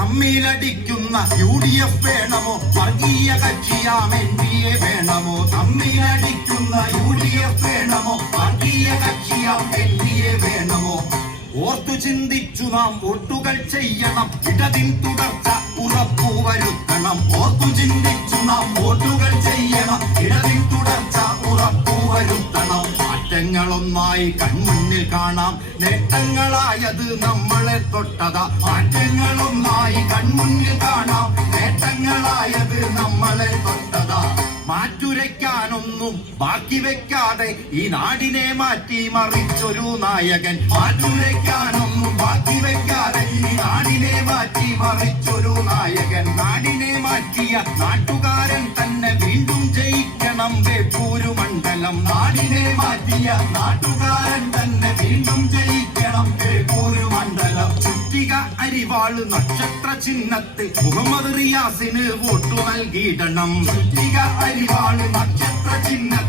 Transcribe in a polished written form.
തമ്മിലടിക്കുന്ന UDF വേണമോ വർഗീയ കക്ഷിയാം NDA വേണമോ തമ്മിലടിക്കുന്ന UDF വേണമോ വർഗീയ കക്ഷിയാം NDA വേണമോ ഓർത്തു ചിന്തിച്ചു നാം വോട്ടുകൾ ചെയ്യണം ഇടതിൻ തുടർച്ച ഉറപ്പുവരുത്തണം ഓർത്തു ചിന്തിച്ചു നാം വോട്ടുകൾ ചെയ്യണം ഇടതിൻ തുടർച്ച ഉറപ്പുവരുത്തണം മാറ്റങ്ങളൊന്നായി കൺമുന്നിൽ കാണാം നേട്ടങ്ങളായത് നമ്മളെ തൊട്ടതാ മാറ്റങ്ങളൊന്നായി കൺമുന്നിൽ കാണാം നേട്ടങ്ങളായത് നമ്മളെ തൊട്ടതാ മാറ്റുരയ്ക്കാനൊന്നും ബാക്കി വെക്കാതെ ഈ നാടിനെ മാറ്റി മറിച്ചൊരു നായകൻ മാറ്റുരയ്ക്കാനൊന്നും ബാക്കി വെക്കാതെ ഈ നാടിനെ മാറ്റി മറിച്ചൊരു നായകൻ നാടിനെ മാറ്റിയ നാട്ടുകാരൻ തന്നെ വീണ്ടും ജയിക്കണം ബേപ്പൂര് മണ്ഡലം നാടിനെ മാറ്റിയ നാട്ടുകാരൻ തന്നെ വീണ്ടും ജയിക്കണം ബേപ്പൂര് മണ്ഡലം ചുറ്റിക അരിവാള് നക്ഷത്ര ചിഹ്നത്തിൽ മുഹമ്മദ് റിയാസിന് വോട്ടു നൽകിയിടണം ചുറ്റിക അരിവാൾ